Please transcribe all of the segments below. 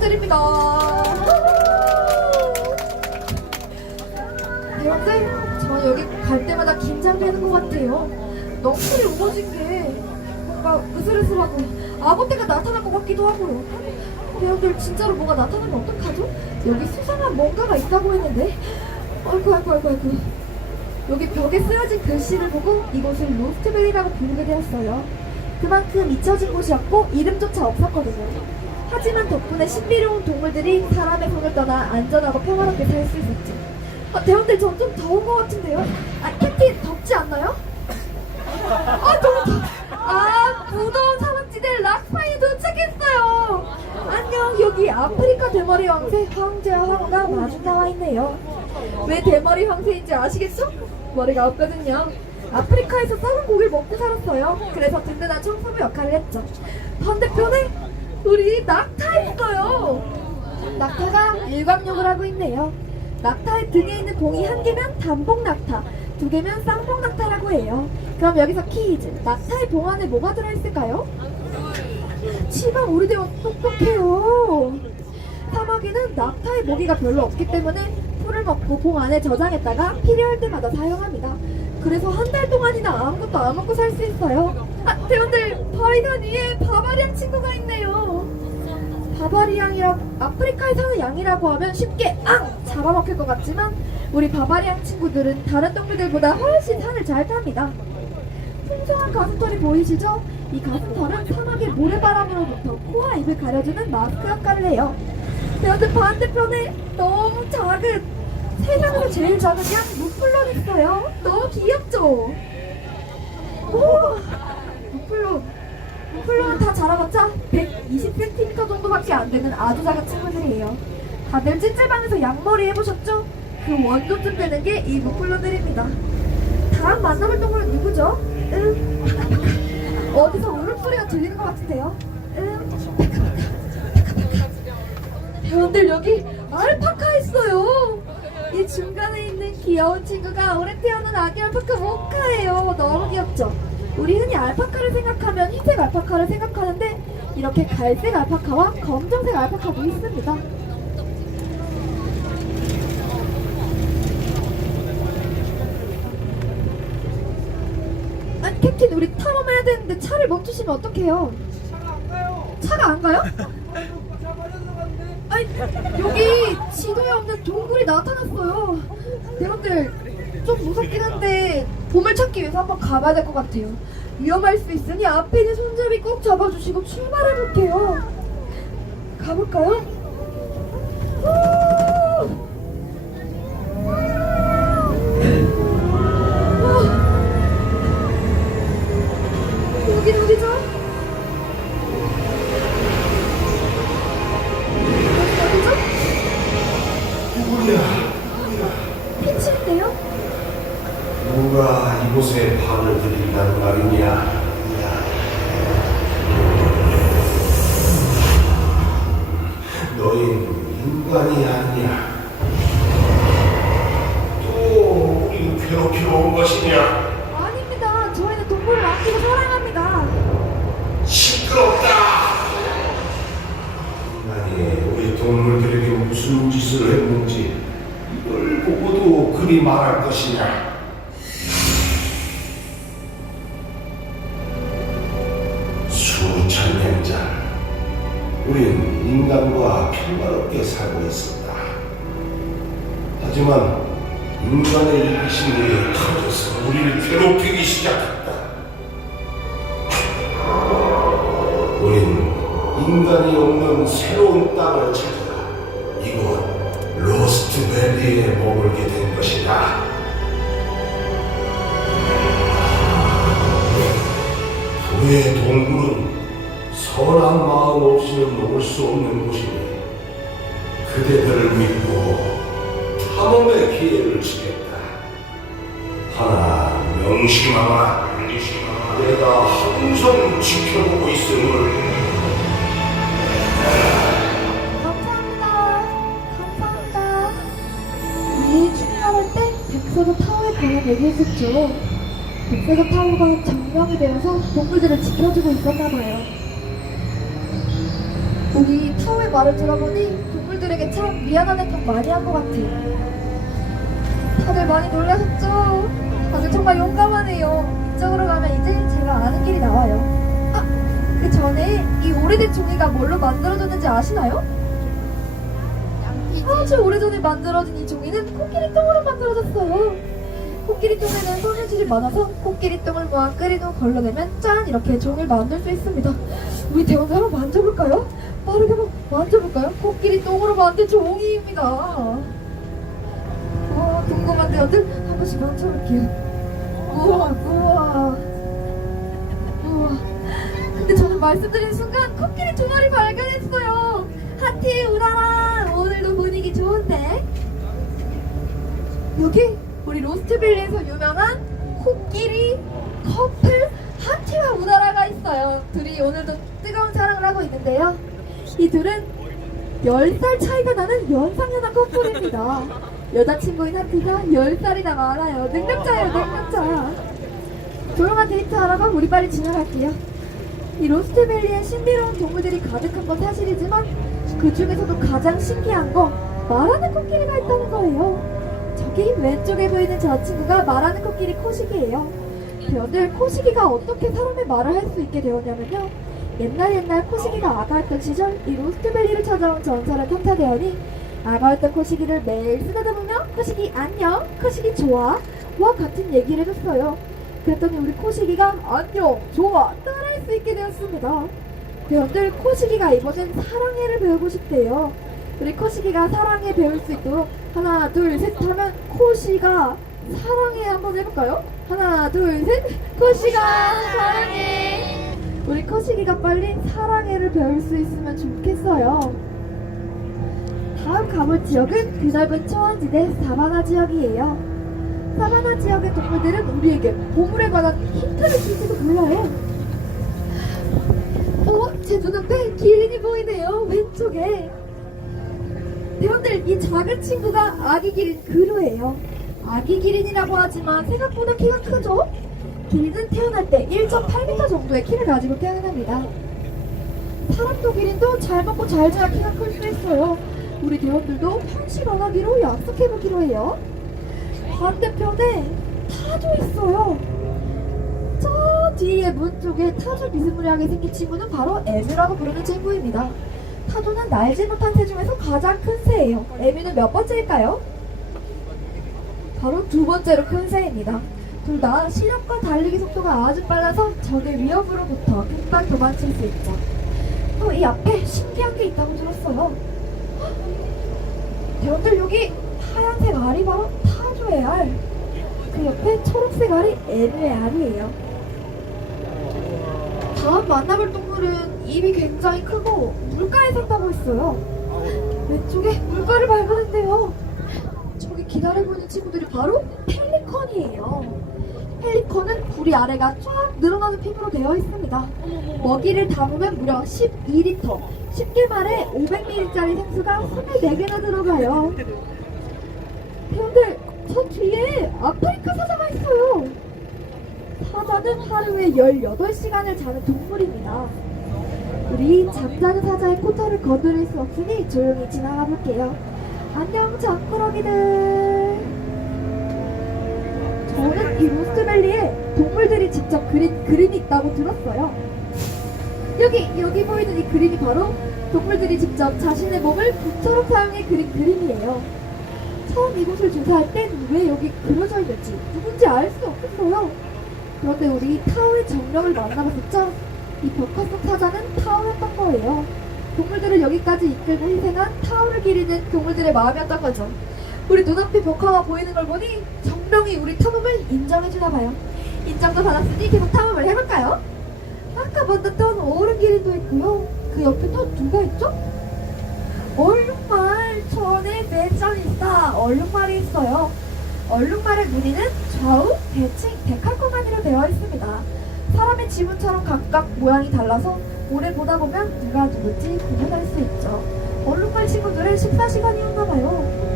드립니다. 대원들, 저 여기 갈 때마다 긴장되는 것 같아요. 넋이 무너진 게 뭔가 으슬으슬하고 아무때가 나타날 것 같기도 하고요. 대원들, 진짜로 뭐가 나타나면 어떡하죠? 여기 수상한 뭔가가 있다고 했는데. 아이고. 여기 벽에 쓰여진 글씨를 보고 이곳을 로스트베리라고 부르게 되었어요. 그만큼 잊혀진 곳이었고 이름조차 없었거든요. 하지만 덕분에 신비로운 동물들이 사람의 손을 떠나 안전하고 평화롭게 살 수 있었지. 대원들, 전 좀 더운 것 같은데요? 캡틴, 덥지 않나요? 너무 무더운 사막지대 락파이에 도착했어요. 안녕, 여기 아프리카 대머리 황새 황제와 황후가 마주 나와 있네요. 왜 대머리 황새인지 아시겠죠? 머리가 없거든요. 아프리카에서 썩은 고기를 먹고 살았어요. 그래서 든든한 청소부 역할을 했죠. 반대편에 우리 낙타 있어요. 낙타가 일광욕을 하고 있네요. 낙타의 등에 있는 봉이 한 개면 단봉 낙타, 두 개면 쌍봉 낙타라고 해요. 그럼 여기서 퀴즈. 낙타의 봉 안에 뭐가 들어있을까요? 치방, 우리 대원 똑똑해요. 사막에는 낙타의 먹이가 별로 없기 때문에 풀을 먹고 봉 안에 저장했다가 필요할 때마다 사용합니다. 그래서 한 달 동안이나 아무것도 안 먹고 살 수 있어요. 대원들, 바위단 위에 바바리앙 친구가 있네요. 바바리앙이라고, 아프리카에 사는 양이라고 하면 쉽게 잡아먹힐 것 같지만 우리 바바리앙 친구들은 다른 동물들보다 훨씬 산을 잘 탑니다. 풍성한 가슴털이 보이시죠? 이 가슴털은 사막의 모래바람으로부터 코와 입을 가려주는 마스크 역할을 해요. 대원들, 반대편에 너무 작은, 세상에서 제일 작은 양 무플론 있어요. 너무 귀엽죠? 무플론은 다 자라봤자 120cm 정도밖에 안 되는 아주 작은 친구들이에요. 다들 찜질방에서 양머리 해보셨죠? 그 원조쯤 되는 게 이 무플론들입니다. 다음 만나볼 동물은 누구죠? 어디서 울음소리가 들리는 것 같은데요? 대원들, 여기 알파카 있어요. 이 중간에 있는 귀여운 친구가 올해 태어난 아기 알파카 모카예요. 너무 귀엽죠? 우리 흔히 알파카를 생각하면 흰색 알파카를 생각하는데 이렇게 갈색 알파카와 검정색 알파카도 있습니다. 캡틴, 우리 탐험해야 되는데 차를 멈추시면 어떡해요? 차가 안 가요? 여기 지도에 없는 동굴이 나타났어요. 대원들, 좀 무섭긴 한데 보물찾기 위해서 한번 가봐야 될 것 같아요. 위험할 수 있으니 앞에 있는 손잡이 꼭 잡아주시고 출발해볼게요. 가볼까요? 여긴 어디죠? 피치인데요? 누가 이곳에 발을 들인다는 말이냐? 너희는 인간이 아니냐? 또 우리를 괴롭히러 온 것이냐? 아닙니다. 저희는 동물을 아끼고 사랑합니다. 시끄럽다! 아니, 우리 동물들에게 무슨 짓을 했는지 이걸 보고도 그리 말할 것이냐? 수천 년 전, 우린 인간과 평화롭게 살고 있었다. 하지만 인간의 이기심이 터져서 우리를 괴롭히기 시작했다. 우린 인간이 없는 새로운 땅을 찾아 이곳 로스트밸리에 머물게 된 것이다. 우리의 동굴은 선한 마음 없이는 올 수 없는 곳이니 그대들을 믿고 탐험의 기회를 주겠다. 하나 명심하라. 내가 항상 지켜보고 있음을. 감사합니다. 우리 출발할 때 백석의 타워에 관한 얘기했었죠. 백석의 타워가 점령이 되어서 동물들을 지켜주고 있었나봐요. 우리 타오의 말을 들어보니 동물들에게 참 미안한 행동 많이 한 것 같아요. 다들 많이 놀라셨죠? 다들 정말 용감하네요. 이쪽으로 가면 이제 제가 아는 길이 나와요. 아, 그 전에 이 오래된 종이가 뭘로 만들어졌는지 아시나요? 아주 오래전에 만들어진 이 종이는 코끼리 똥으로 만들어졌어요. 코끼리 똥에는 섬유질이 많아서 코끼리 똥을 모아 끓인 후 걸러내면 짠! 이렇게 종이를 만들 수 있습니다. 우리 대원들 한번 만져볼까요? 빠르게 한번 만져볼까요? 코끼리 똥으로 만든 종이입니다. 와, 궁금한 대원들 한 번씩 만져볼게요. 우와, 우와, 우와. 근데 저는 말씀드린 순간 코끼리 두 마리 발견했어요. 하트 우라라. 오늘도 분위기 좋은데. 여기 우리 로스트밸리에서 유명한 코끼리 커플 하티와 우나라가 있어요. 둘이 오늘도 뜨거운 사랑을 하고 있는데요. 이 둘은 10살 차이가 나는 연상연하 커플입니다. 여자친구인 하티가 10살이나 많아요. 능력자예요, 능력자. 조용한 데이트 하러가 우리 빨리 지나갈게요. 이 로스트밸리에 신비로운 동물들이 가득한 건 사실이지만 그 중에서도 가장 신기한 건 말하는 코끼리가 있다는 거예요. 저기 왼쪽에 보이는 저 친구가 말하는 코끼리 코시기예요. 대원들, 코시기가 어떻게 사람의 말을 할 수 있게 되었냐면요. 옛날 코시기가 아가였던 시절 이 로스트밸리를 찾아온 전설의 탐사대원이 아가였던 코시기를 매일 쓰다듬으며 코시기 안녕, 코시기 좋아 와 같은 얘기를 해줬어요. 그랬더니 우리 코시기가 안녕, 좋아 따라할 수 있게 되었습니다. 대원들, 코시기가 이번엔 사랑해를 배우고 싶대요. 우리 코시기가 사랑해 배울 수 있도록 하나 둘 셋 하면 코시가 사랑해 한번 해볼까요? 하나 둘 셋, 코시가 사랑해. 우리 코시기가 빨리 사랑해를 배울 수 있으면 좋겠어요. 다음 가볼 지역은 드넓은 초원지대 사바나 지역이에요. 사바나 지역의 동물들은 우리에게 보물에 관한 힌트를 줄지도 몰라요. 제 눈앞에 기린이 보이네요. 왼쪽에. 대원들, 이 작은 친구가 아기 기린 그루예요. 아기 기린이라고 하지만 생각보다 키가 크죠? 기린은 태어날 때 1.8m 정도의 키를 가지고 태어납니다. 사람도 기린도 잘 먹고 잘 자야 키가 클 수 있어요. 우리 대원들도 편식 안 하기로 약속해보기로 해요. 반대편에 타조 있어요. 저 뒤에 문 쪽에 타조 비스무리하게 생긴 친구는 바로 에뮤라고 부르는 친구입니다. 타조는 날지 못한 새 중에서 가장 큰 새예요. 에뮤는 몇 번째일까요? 바로 두 번째로 큰 새입니다. 둘 다 시력과 달리기 속도가 아주 빨라서 적의 위협으로부터 금방 도망칠 수 있죠. 이 앞에 신기한 게 있다고 들었어요. 대원들, 여기 하얀색 알이 바로 타조의 알. 그 옆에 초록색 알이 에뮤의 알이에요. 다음 만나볼 동물은 입이 굉장히 크고 물가에 산다고 했어요. 왼쪽에 물가를 발견했대요. 저기 기다리고 있는 친구들이 바로 펠리컨이에요. 펠리컨은 부리 아래가 쫙 늘어나는 피부로 되어 있습니다. 먹이를 담으면 무려 12리터, 쉽게 말해 500ml짜리 생수가 24개나 들어가요. 그런데 저 뒤에 아프리카 사자가 있어요. 사자는 하루에 18시간을 자는 동물입니다. 우리 잠자는 사자의 코털을 건드릴 수 없으니 조용히 지나가 볼게요. 안녕 잠꾸러기들. 저는 이 로스트밸리에 동물들이 직접 그린 그림이 있다고 들었어요. 여기 보이는 이 그림이 바로 동물들이 직접 자신의 몸을 붓처럼 사용해 그린 그림이에요. 처음 이곳을 조사할 땐 왜 여기 그려져 있는지 누군지 알 수 없었어요. 그런데 우리 타오의 정령을 만나봤었죠? 이 벽화 속 사자는 타오였던 거예요. 동물들을 여기까지 이끌고 희생한 타오를 기리는 동물들의 마음이었던 거죠. 우리 눈앞에 벽화가 보이는 걸 보니 정령이 우리 탐험을 인정해주나봐요. 인정도 받았으니 계속 탐험을 해볼까요? 아까 만났던 어른 기린도 있고요. 그 옆에 또 누가 있죠? 얼룩말. 저 안에 매장이다. 얼룩말이 있어요. 얼룩말의 무늬는 좌우, 대칭, 데칼코마니로 되어 있습니다. 사람의 지문처럼 각각 모양이 달라서 오래 보다 보면 누가 누군지 구분할 수 있죠. 얼룩말 친구들의 식사 시간이었나봐요.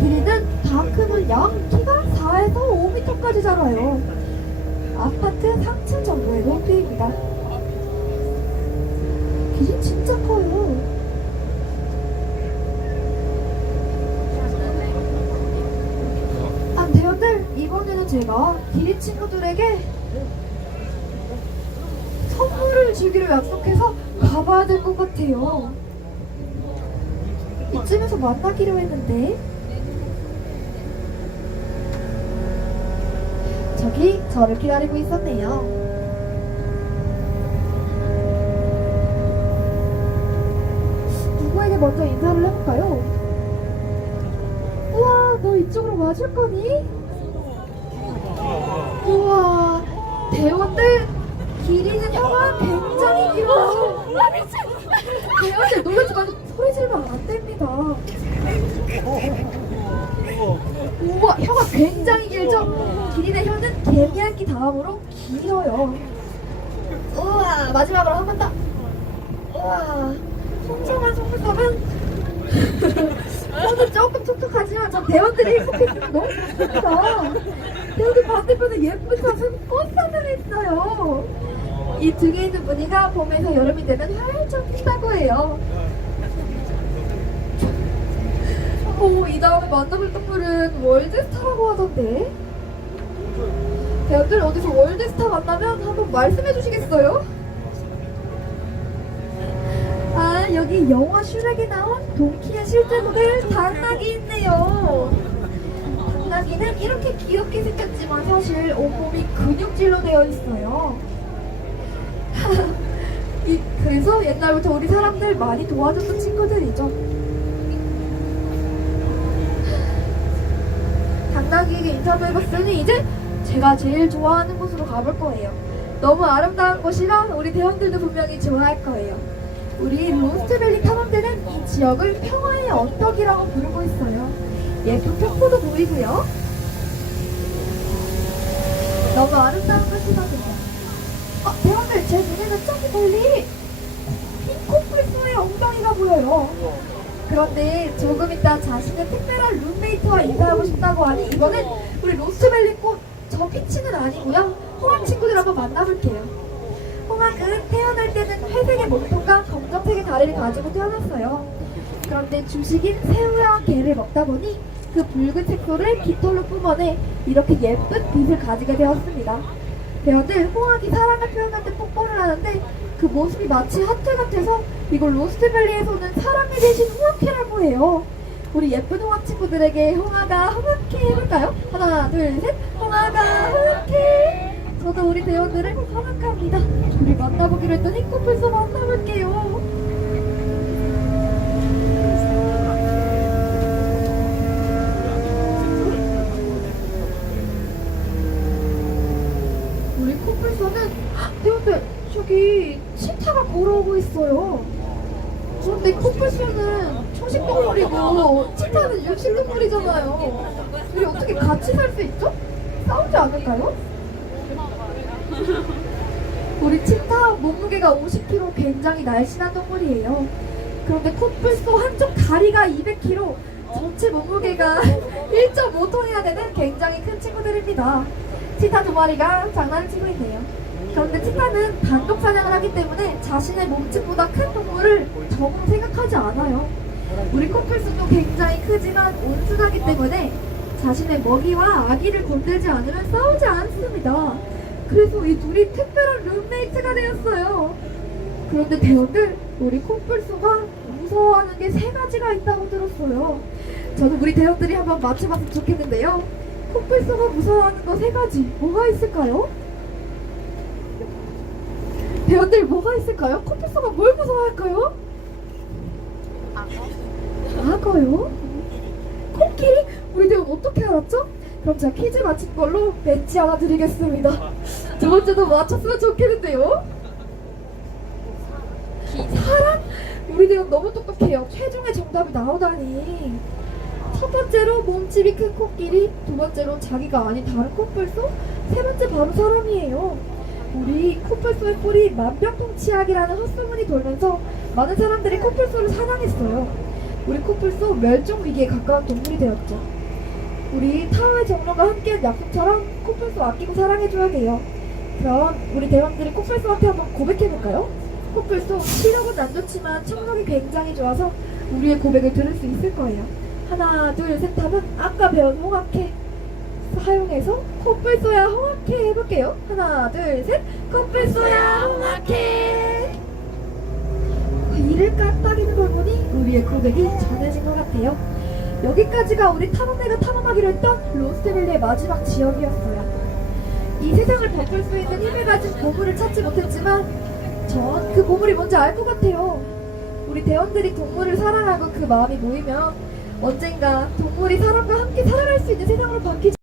길이는 다 크면요 키가 4에서 5m까지 자라요. 아파트 3층 정도의 높이입니다. 길이 진짜 커요. 아, 대원들, 이번에는 제가 기린 친구들에게 선물을 주기로 약속해서 가봐야 될 것 같아요. 이쯤에서 만나기로 했는데 저기 저를 기다리고 있었네요. 누구에게 먼저 인사를 해볼까요? 우와, 너 이쪽으로 와줄 거니? 우와, 대원들, 길이는 혀가 굉장히 길어요. 대원들 놀라지 말고 소리 지르면 안 됩니다. 우와, 혀가 굉장히 길죠? 기린의 혀는 개미핥기 다음으로 길어요. 우와, 마지막으로 한 번 더. 우와, 풍성한 속눈썹은 저는 조금 촉촉하지만 전 대원들이 행복해지면 너무 좋습니다. 여기 반대편에 예쁜 사슴 꽃사슴이 있어요. 이 등에 있는 무늬가 봄에서 여름이 되면 활짝 핀다고 해요. 이 다음에 만나볼 동물은 월드스타라고 하던데. 배우들 어디서 월드스타 만나면 한번 말씀해 주시겠어요? 아, 여기 영화 슈렉에 나온 동키의 실제 모델 당나귀 있네요. 당나귀는 이렇게 귀엽게 생겼지만 사실 온몸이 근육질로 되어 있어요. 그래서 옛날부터 우리 사람들 많이 도와줬던 친구들이죠. 당나귀에게 인터뷰해봤으니 이제 제가 제일 좋아하는 곳으로 가볼 거예요. 너무 아름다운 곳이라 우리 대원들도 분명히 좋아할 거예요. 우리 로스트밸리 탐험대는 이 지역을 평화의 언덕이라고 부르고 있어요. 예쁜 폭포도 보이고요. 너무 아름다운 곳이거든요. 대원들, 제 눈에는 저기 멀리 핑코플스의 엉덩이가 보여요. 그런데 조금 이따 자신의 특별한 룸메이트와 인사하고 싶다고 하니 이번엔 우리 로스트밸리 꽃 저 피치는 아니고요. 홍학 친구들 한번 만나볼게요. 홍학은 태어날 때는 회색의 몸통과 검정색의 다리를 가지고 태어났어요. 그런데 주식인 새우와 게를 먹다 보니 그 붉은 색소를 깃털로 뿜어내 이렇게 예쁜 빛을 가지게 되었습니다. 배우들, 홍학이 사랑을 표현할 때 뽀뽀를 하는데 그 모습이 마치 하트 같아서 이걸 로스트밸리에서는 사랑의 대신 홍학회라고 해요. 우리 예쁜 홍학 친구들에게 홍아가 홍학회 해볼까요? 하나, 둘, 셋. 홍아가 홍학회. 저도 우리 대원들을 홍학합니다. 우리 만나보기로 했더니 코뿔소 만나볼게요. 우리 코뿔소는 대원들, 저기 치타가 걸어오고 있어요. 그런데 코뿔소는 초식동물이고 치타는 육식동물이잖아요. 우리 어떻게 같이 살 수 있죠? 싸우지 않을까요? 우리 치타 몸무게가 50kg, 굉장히 날씬한 동물이에요. 그런데 코뿔소 한쪽 다리가 200kg, 전체 몸무게가 1.5톤이나 되는 굉장히 큰 친구들입니다. 치타 두 마리가 장난을 치고 있네요. 그런데 치타는 단독 사냥을 하기 때문에 자신의 몸집보다 큰 동물을 정 생각하지 않아요. 우리 코뿔소도 굉장히 크지만 온순하기 때문에 자신의 먹이와 아기를 건들지 않으면 싸우지 않습니다. 그래서 이 둘이 특별한 룸메이트가 되었어요. 그런데 대원들, 우리 코뿔소가 무서워하는 게 3가지가 있다고 들었어요. 저도 우리 대원들이 한번 맞춰봤으면 좋겠는데요. 코뿔소가 무서워하는 거 3가지 뭐가 있을까요? 대원들, 뭐가 있을까요? 코뿔소가 뭘 무서워할까요? 악어요? 코끼리? 우리 대원 어떻게 알았죠? 그럼 제가 퀴즈 맞힌 걸로 벤치 하나 드리겠습니다. 두 번째도 맞췄으면 좋겠는데요? 사람? 우리 대원 너무 똑똑해요. 최종의 정답이 나오다니. 첫 번째로 몸집이 큰 코끼리, 두 번째로 자기가 아닌 다른 코뿔소, 세 번째 바로 사람이에요. 우리 코뿔소의 뿔이 만병통치약이라는 헛소문이 돌면서 많은 사람들이 코뿔소를 사랑했어요. 우리 코뿔소 멸종위기에 가까운 동물이 되었죠. 우리 타워의 정론과 함께한 약속처럼 코뿔소 아끼고 사랑해줘야 돼요. 그럼 우리 대원들이 코뿔소한테 한번 고백해볼까요? 코뿔소, 시력은 안 좋지만 청력이 굉장히 좋아서 우리의 고백을 들을 수 있을 거예요. 하나, 둘, 셋 하면 아까 배운 홍학회 사용해서 코뿔소야 홍학회 해볼게요. 하나, 둘, 셋. 코뿔소야 홍학회. 이를 까딱이는 걸 보니 우리의 고백이 전해진 것 같아요. 여기까지가 우리 탐험대가 탐험하기로 했던 로스트밸리의 마지막 지역이었어요. 이 세상을 덮을 수 있는 힘을 가진 보물을 찾지 못했지만 전 그 보물이 뭔지 알 것 같아요. 우리 대원들이 동물을 사랑하고 그 마음이 모이면 언젠가 동물이 사람과 함께 살아갈 수 있는 세상으로 바뀌지